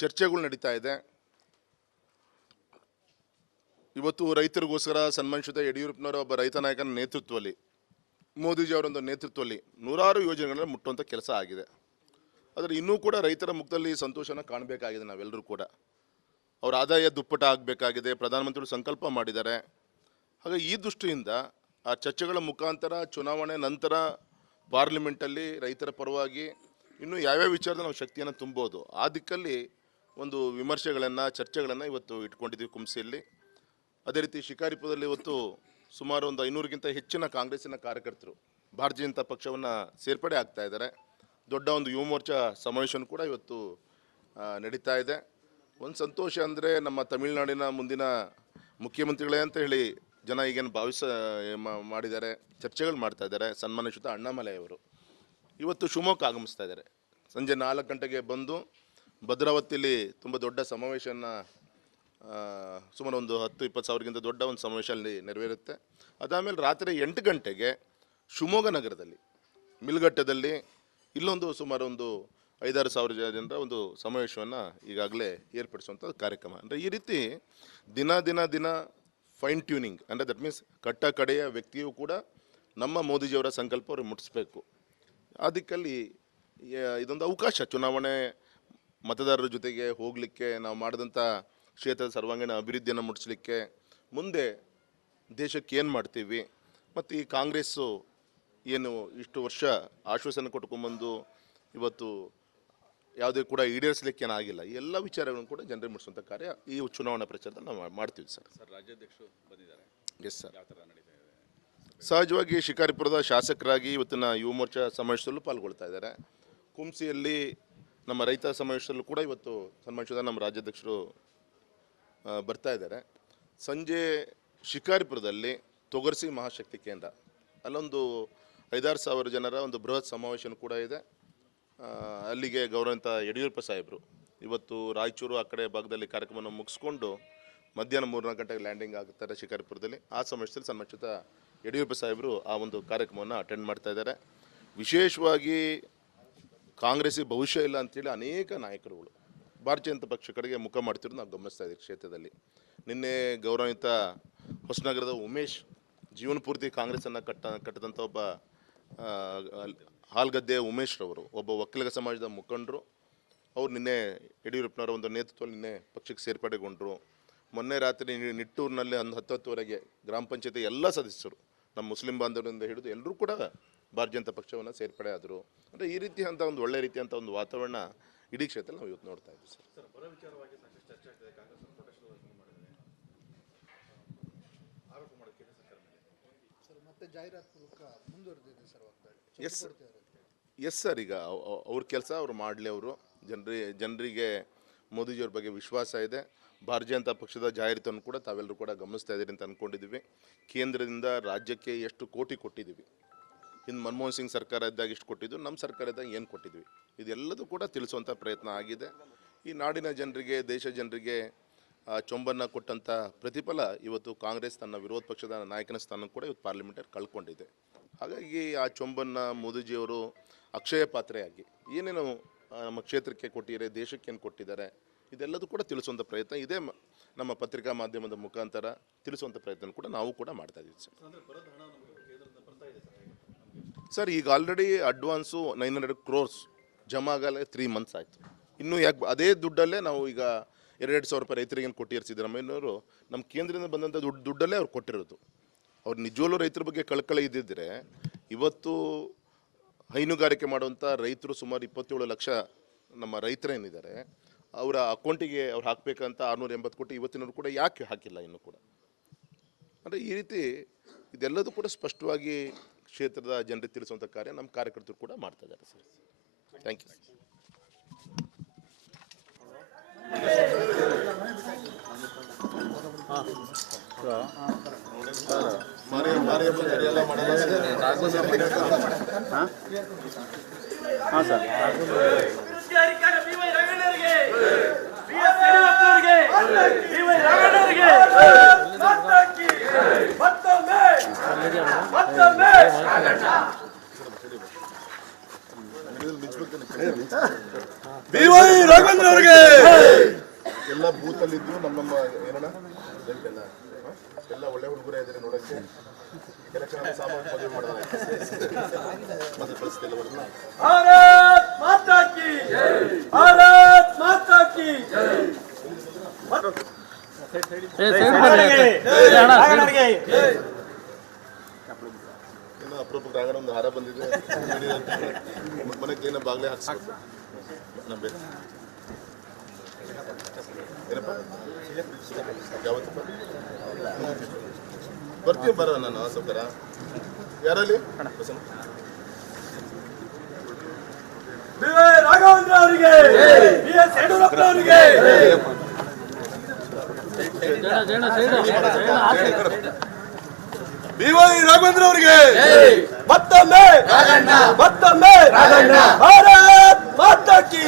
ಚರ್ಚೆಗಳು ನಡೀತಾ ಇದೆ. ಇವತ್ತು ರೈತರಿಗೋಸ್ಕರ ಸನ್ಮಾನಿಸಿದ ಯಡಿಯೂರಪ್ಪನವರ ಒಬ್ಬ ರೈತ ನಾಯಕನ ನೇತೃತ್ವದಲ್ಲಿ, ಮೋದಿಜಿ ಅವರೊಂದು ನೇತೃತ್ವದಲ್ಲಿ ನೂರಾರು ಯೋಜನೆಗಳನ್ನು ಮುಟ್ಟುವಂಥ ಕೆಲಸ ಆಗಿದೆ. ಆದರೆ ಇನ್ನೂ ಕೂಡ ರೈತರ ಮುಖದಲ್ಲಿ ಸಂತೋಷನ ಕಾಣಬೇಕಾಗಿದೆ. ನಾವೆಲ್ಲರೂ ಕೂಡ ಅವರ ಆದಾಯ ದುಪ್ಪಟ ಆಗಬೇಕಾಗಿದೆ. ಪ್ರಧಾನಮಂತ್ರಿಗಳು ಸಂಕಲ್ಪ ಮಾಡಿದ್ದಾರೆ. ಹಾಗೆ ಈ ದೃಷ್ಟಿಯಿಂದ ಆ ಚರ್ಚೆಗಳ ಮುಖಾಂತರ ಚುನಾವಣೆ ನಂತರ ಪಾರ್ಲಿಮೆಂಟಲ್ಲಿ ರೈತರ ಪರವಾಗಿ ಇನ್ನೂ ಯಾವ್ಯಾವ ವಿಚಾರದ ನಾವು ಶಕ್ತಿಯನ್ನು ತುಂಬೋದು, ಆ ದಿಕ್ಕಲ್ಲಿ ಒಂದು ವಿಮರ್ಶೆಗಳನ್ನು ಚರ್ಚೆಗಳನ್ನು ಇವತ್ತು ಇಟ್ಕೊಂಡಿದ್ದೀವಿ ಕುಂಸಿಯಲ್ಲಿ. ಅದೇ ರೀತಿ ಶಿಕಾರಿಪುರದಲ್ಲಿ ಇವತ್ತು ಸುಮಾರು ಒಂದು 500ಗಿಂತ ಹೆಚ್ಚಿನ ಕಾಂಗ್ರೆಸ್ಸಿನ ಕಾರ್ಯಕರ್ತರು ಭಾರತೀಯ ಜನತಾ ಪಕ್ಷವನ್ನು ಸೇರ್ಪಡೆ ಆಗ್ತಾ ಇದ್ದಾರೆ. ದೊಡ್ಡ ಒಂದು ಯುವ ಮೋರ್ಚಾ ಸಮಾವೇಶ ಕೂಡ ಇವತ್ತು ನಡೀತಾ ಇದೆ. ಒಂದು ಸಂತೋಷ ಅಂದರೆ ನಮ್ಮ ತಮಿಳುನಾಡಿನ ಮುಂದಿನ ಮುಖ್ಯಮಂತ್ರಿಗಳೇ ಅಂತ ಹೇಳಿ ಜನ ಈಗೇನು ಮಾಡಿದ್ದಾರೆ, ಚರ್ಚೆಗಳು ಮಾಡ್ತಾ ಇದ್ದಾರೆ. ಸನ್ಮಾನಿತ ಅಣ್ಣಾಮಲೈ ಅವರು ಇವತ್ತು ಶಿವಮೊಗ್ಗ ಆಗಮಿಸ್ತಾ ಇದ್ದಾರೆ. ಸಂಜೆ 4 ಗಂಟೆಗೆ ಬಂದು ಭದ್ರಾವತಿಯಲ್ಲಿ ತುಂಬ ದೊಡ್ಡ ಸಮಾವೇಶನ, ಸುಮಾರು ಒಂದು 10-20 ಸಾವಿರಕ್ಕಿಂತ ದೊಡ್ಡ ಒಂದು ಸಮಾವೇಶ ಅಲ್ಲಿ ನೆರವೇರುತ್ತೆ. ಅದಾದಮೇಲೆ ರಾತ್ರಿ 8 ಗಂಟೆಗೆ ಶಿವಮೊಗ್ಗ ನಗರದಲ್ಲಿ ಮಿಲ್ಗಟ್ಟದಲ್ಲಿ ಇಲ್ಲೊಂದು ಸುಮಾರು ಒಂದು 5-6 ಸಾವಿರ ಜನರ ಒಂದು ಸಮಾವೇಶವನ್ನು ಈಗಾಗಲೇ ಏರ್ಪಡಿಸುವಂಥ ಕಾರ್ಯಕ್ರಮ. ಅಂದರೆ ಈ ರೀತಿ ದಿನ ಫೈನ್ ಟ್ಯೂನಿಂಗ್, ಅಂದರೆ ದಟ್ ಮೀನ್ಸ್ ಕಟ್ಟ ಕಡೆಯ ವ್ಯಕ್ತಿಯೂ ಕೂಡ ನಮ್ಮ ಮೋದಿಜಿಯವರ ಸಂಕಲ್ಪ ಅವರು ಮುಟ್ಟಿಸ್ಬೇಕು. ಅದಕ್ಕಲ್ಲಿ ಇದೊಂದು ಅವಕಾಶ, ಚುನಾವಣೆ ಮತದಾರರ ಜೊತೆಗೆ ಹೋಗಲಿಕ್ಕೆ, ನಾವು ಮಾಡಿದಂಥ ಕ್ಷೇತ್ರದ ಸರ್ವಾಂಗೀಣ ಅಭಿವೃದ್ಧಿಯನ್ನು ಮುಟ್ಟಿಸ್ಲಿಕ್ಕೆ, ಮುಂದೆ ದೇಶಕ್ಕೆ ಏನು ಮಾಡ್ತೀವಿ, ಮತ್ತು ಈ ಕಾಂಗ್ರೆಸ್ಸು ಏನು ಇಷ್ಟು ವರ್ಷ ಆಶ್ವಾಸನೆ ಕೊಟ್ಕೊಂಬಂದು ಇವತ್ತು ಯಾವುದೇ ಕೂಡ ಈಡೇರಿಸಲಿಕ್ಕೆ ಏನಾಗಿಲ್ಲ, ಈ ಎಲ್ಲ ವಿಚಾರಗಳನ್ನು ಕೂಡ ಜನರಿಗೆ ಮುಟ್ಟಿಸುವಂಥ ಕಾರ್ಯ ಈ ಚುನಾವಣಾ ಪ್ರಚಾರದಲ್ಲಿ ನಾವು ಮಾಡ್ತೀವಿ ಸರ್. ರಾಜ್ಯಾಧ್ಯಕ್ಷರು ಬಂದಿದ್ದಾರೆ. Yes sir. ಸಹಜವಾಗಿ ಶಿಕಾರಿಪುರದ ಶಾಸಕರಾಗಿ ಇವತ್ತಿನ ಯುವ ಮೋರ್ಚಾ ಸಮಾವೇಶದಲ್ಲೂ ಪಾಲ್ಗೊಳ್ತಾ ಇದ್ದಾರೆ. ಕುಂಸಿಯಲ್ಲಿ ನಮ್ಮ ರೈತ ಸಮಾವೇಶದಲ್ಲೂ ಕೂಡ ಇವತ್ತು ಸನ್ಮಾನಿಸಿದ ನಮ್ಮ ರಾಜ್ಯಾಧ್ಯಕ್ಷರು ಬರ್ತಾ ಇದ್ದಾರೆ. ಸಂಜೆ ಶಿಕಾರಿಪುರದಲ್ಲಿ ತೊಗರ್ಸಿ ಮಹಾಶಕ್ತಿ ಕೇಂದ್ರ, ಅಲ್ಲೊಂದು 5-6 ಸಾವಿರ ಜನರ ಒಂದು ಬೃಹತ್ ಸಮಾವೇಶ ಕೂಡ ಇದೆ. ಅಲ್ಲಿಗೆ ಗೌರವಿತ ಯಡಿಯೂರಪ್ಪ ಸಾಹೇಬರು ಇವತ್ತು ರಾಯಚೂರು ಆ ಕಡೆ ಭಾಗದಲ್ಲಿ ಕಾರ್ಯಕ್ರಮವನ್ನು ಮುಗಿಸ್ಕೊಂಡು ಮಧ್ಯಾಹ್ನ 3-4 ಗಂಟೆಗೆ ಲ್ಯಾಂಡಿಂಗ್ ಆಗುತ್ತಾರೆ ಶಿಕಾರಿಪುರದಲ್ಲಿ. ಆ ಸಮಾವೇಶದಲ್ಲಿ ಸನ್ಮಾನಿತ ಯಡಿಯೂರಪ್ಪ ಸಾಹೇಬರು ಆ ಒಂದು ಕಾರ್ಯಕ್ರಮವನ್ನು ಅಟೆಂಡ್ ಮಾಡ್ತಾ ಇದ್ದಾರೆ. ವಿಶೇಷವಾಗಿ ಕಾಂಗ್ರೆಸ್ಸಿಗೆ ಭವಿಷ್ಯ ಇಲ್ಲ ಅಂತೇಳಿ ಅನೇಕ ನಾಯಕರುಗಳು ಭಾರತೀಯ ಜನತಾ ಪಕ್ಷ ಕಡೆಗೆ ಮುಖ ಮಾಡ್ತಿರೋದು ನಾವು ಗಮನಿಸ್ತಾ ಇದ್ದೀವಿ ಕ್ಷೇತ್ರದಲ್ಲಿ. ನಿನ್ನೆ ಗೌರವಿತ ಹೊಸನಗರದ ಉಮೇಶ್, ಜೀವನ ಪೂರ್ತಿ ಕಾಂಗ್ರೆಸ್ಸನ್ನು ಕಟ್ಟದಂಥ ಒಬ್ಬ ಹಾಲ್ಗದ್ದೆ ಉಮೇಶ್ ರವರು, ಒಬ್ಬ ಒಕ್ಕಲಿಗ ಸಮಾಜದ ಮುಖಂಡರು, ಅವ್ರು ನಿನ್ನೆ ಯಡಿಯೂರಪ್ಪನವರ ಒಂದು ನೇತೃತ್ವದಲ್ಲಿ ನಿನ್ನೆ ಪಕ್ಷಕ್ಕೆ ಸೇರ್ಪಡೆಗೊಂಡರು. ಮೊನ್ನೆ ರಾತ್ರಿ ನಿಟ್ಟೂರಿನಲ್ಲಿ 10-10ವರೆಗೆ ಗ್ರಾಮ ಪಂಚಾಯತಿ ಎಲ್ಲ ಸದಸ್ಯರು, ನಮ್ಮ ಮುಸ್ಲಿಂ ಬಾಂಧವರಿಂದ ಹಿಡಿದು ಎಲ್ಲರೂ ಕೂಡ ಭಾರತೀಯ ಜನತಾ ಪಕ್ಷವನ್ನು ಸೇರ್ಪಡೆ ಆದರು. ಅಂದರೆ ಈ ರೀತಿ ಅಂತ ಒಂದು ಒಳ್ಳೆ ರೀತಿಯಂಥ ಒಂದು ವಾತಾವರಣ ಇಡೀ ಕ್ಷೇತ್ರದಲ್ಲಿ ನಾವು ಇವತ್ತು ನೋಡ್ತಾ ಇದ್ದೀವಿ ಸರ್. ಎಸ್ ಸರ್, ಈಗ ಅವ್ರ ಕೆಲಸ ಅವ್ರು ಮಾಡಲಿ. ಅವರು ಜನರಿಗೆ ಮೋದಿಜಿಯವ್ರ ಬಗ್ಗೆ ವಿಶ್ವಾಸ ಇದೆ. ಭಾರತೀಯ ಜನತಾ ಪಕ್ಷದ ಜಾಹೀರಾತನ್ನು ಕೂಡ ತಾವೆಲ್ಲರೂ ಕೂಡ ಗಮನಿಸ್ತಾ ಇದ್ದೀರಿ ಅಂತ ಅಂದ್ಕೊಂಡಿದ್ದೀವಿ. ಕೇಂದ್ರದಿಂದ ರಾಜ್ಯಕ್ಕೆ ಎಷ್ಟು ಕೋಟಿ ಕೊಟ್ಟಿದ್ದೀವಿ, ಇನ್ನು ಮನಮೋಹನ್ ಸಿಂಗ್ ಸರ್ಕಾರ ಇದ್ದಾಗ ಎಷ್ಟು ಕೊಟ್ಟಿದ್ದು, ನಮ್ಮ ಸರ್ಕಾರ ಇದ್ದಾಗ ಏನು ಕೊಟ್ಟಿದ್ವಿ, ಇದೆಲ್ಲದೂ ಕೂಡ ತಿಳಿಸುವಂಥ ಪ್ರಯತ್ನ ಆಗಿದೆ. ಈ ನಾಡಿನ ಜನರಿಗೆ, ದೇಶ ಜನರಿಗೆ ಚೊಂಬನ್ನು ಕೊಟ್ಟಂಥ ಪ್ರತಿಫಲ ಇವತ್ತು ಕಾಂಗ್ರೆಸ್ ತನ್ನ ವಿರೋಧ ಪಕ್ಷದ ನಾಯಕನ ಸ್ಥಾನ ಕೂಡ ಇವತ್ತು ಪಾರ್ಲಿಮೆಂಟಲ್ಲಿ ಕಳ್ಕೊಂಡಿದೆ. ಹಾಗಾಗಿ ಆ ಚೊಂಬನ್ನು ಮೋದಿಜಿಯವರು ಅಕ್ಷಯ ಪಾತ್ರೆಯಾಗಿ ಏನೇನು ನಮ್ಮ ಕ್ಷೇತ್ರಕ್ಕೆ ಕೊಟ್ಟಿದ್ದಾರೆ, ದೇಶಕ್ಕೆ ಏನು ಕೊಟ್ಟಿದ್ದಾರೆ, ಇದೆಲ್ಲದೂ ಕೂಡ ತಿಳಿಸುವಂಥ ಪ್ರಯತ್ನ ಇದೇ ನಮ್ಮ ಪತ್ರಿಕಾ ಮಾಧ್ಯಮದ ಮುಖಾಂತರ ತಿಳಿಸುವಂಥ ಪ್ರಯತ್ನ ಕೂಡ ನಾವು ಕೂಡ ಮಾಡ್ತಾ ಇದ್ದೀವಿ ಸರ್. ಈಗ ಆಲ್ರೆಡಿ ಅಡ್ವಾನ್ಸು 900 crores ಜಮಾ ಆಗಲೇ 3 months ಆಯಿತು. ಇನ್ನೂ ಯಾಕೆ ಅದೇ ದುಡ್ಡಲ್ಲೇ ನಾವು ಈಗ 2,000 ರೂಪಾಯಿ ರೈತರಿಗೆ ಕೊಟ್ಟಿರೋ ಸಿದ್ದರಾಮಯ್ಯನವರು ನಮ್ಮ ಕೇಂದ್ರದಿಂದ ಬಂದಂಥ ದುಡ್ಡಲ್ಲೇ ಅವ್ರು ಕೊಟ್ಟಿರೋದು. ಅವ್ರು ನಿಜವಲ್ಲೂ ರೈತರ ಬಗ್ಗೆ ಕಳಕಳಿ ಇದ್ದಿದ್ದರೆ ಇವತ್ತು ಹೈನುಗಾರಿಕೆ ಮಾಡುವಂಥ ರೈತರು ಸುಮಾರು 27 ಲಕ್ಷ ನಮ್ಮ ರೈತರೇನಿದ್ದಾರೆ, ಅವರ ಅಕೌಂಟಿಗೆ ಅವ್ರು ಹಾಕಬೇಕಂತ 680 ಕೋಟಿ ಇವತ್ತಿನವರು ಕೂಡ ಯಾಕೆ ಹಾಕಿಲ್ಲ ಇನ್ನೂ ಕೂಡ. ಅಂದರೆ ಈ ರೀತಿ ಇದೆಲ್ಲದೂ ಕೂಡ ಸ್ಪಷ್ಟವಾಗಿ ಕ್ಷೇತ್ರದ ಜನರಿಗೆ ತಿಳಿಸುವಂಥ ಕಾರ್ಯ ನಮ್ಮ ಕಾರ್ಯಕರ್ತರು ಕೂಡ ಮಾಡ್ತಾ ಇದ್ದಾರೆ ಸರ್. Thank you. ಹಾಂ ಸರ್. viva BY ರಾಘವೇಂದ್ರ ಅವರಿಗೆ ಎಲ್ಲ ಬೂತಲ್ಲಿ ಇದ್ದು ನಮ್ಮ ಏನಣ್ಣ ಎಲ್ಲ ಎಲ್ಲ ಒಳ್ಳೆ ಹುಡುಗರೇ ಇದ್ದಾರೆ ನೋಡಕ್ಕೆ. ಎಲೆಕ್ಷನ್ ಸಾಮಾನ್ಯ ಮದುವೆ ಮಾಡಿದ್ರೆ ಮತ್ತೆ ಪರಿಸ್ಥಿತಿ ಎಲ್ಲ ಬರಲ್ಲ. ಭಾರತ್ ಮಾತಾ ಕಿ ಭಾರತ್ ಮಾತಾ ಕಿ ಅಪರೂಪಕ್ಕೆ ರಾಗಣ ಒಂದು ಹಾರ ಬಂದಿದೆ. ಮನೆ ಕ್ಲೀನ ಬಾಗ್ಲೇ ಹಾಕ್ಸ್ಬೇಕು. ನಮ್ಮ ಬೇರೆ ಏನಪ್ಪ ಯಾವತ್ತಪ್ಪ ಬರ್ತೀನಿ ಬರ ನಾನು ಸೌಕರ ಯಾರಲ್ಲಿ BY ರಾಘವೇಂದ್ರ ಅವರಿಗೆ BS ಯಡಿಯೂರಪ್ಪ ಅವರಿಗೆ BY ರಾಘವೇಂದ್ರ ಅವರಿಗೆ ಮತ್ತೊಮ್ಮೆ ಭಾರತ್ ಮಾತಾ ಕಿ